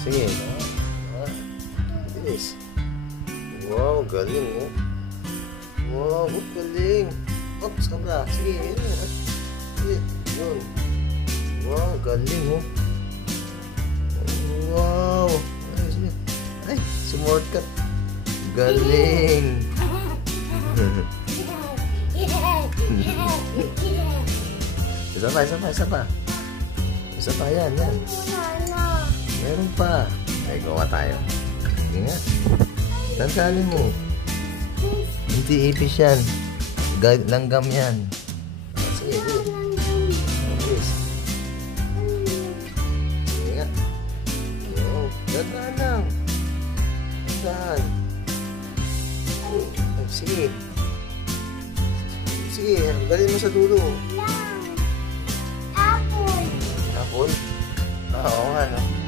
Sige. Bilis. Wow, galing oh. Wow, galing. Oops, kabra. Sige, yun. Sige, yun. Wow, galing oh. Wow. Ay, sige. Ay, sumortcut. Galing. Isa pa, isa pa, isa pa. Isa pa, yan, yan. Meron pa. Ay, gawa tayo. Sige nga. Tansanin mo. Hindi ipis yan. Langgam yan. Sige, sige. Bilis. Sige nga. Oh, dahan lang. Dahan. Sige. Sige, galing mo sa dulo. Apple. Apple? Oo nga, no?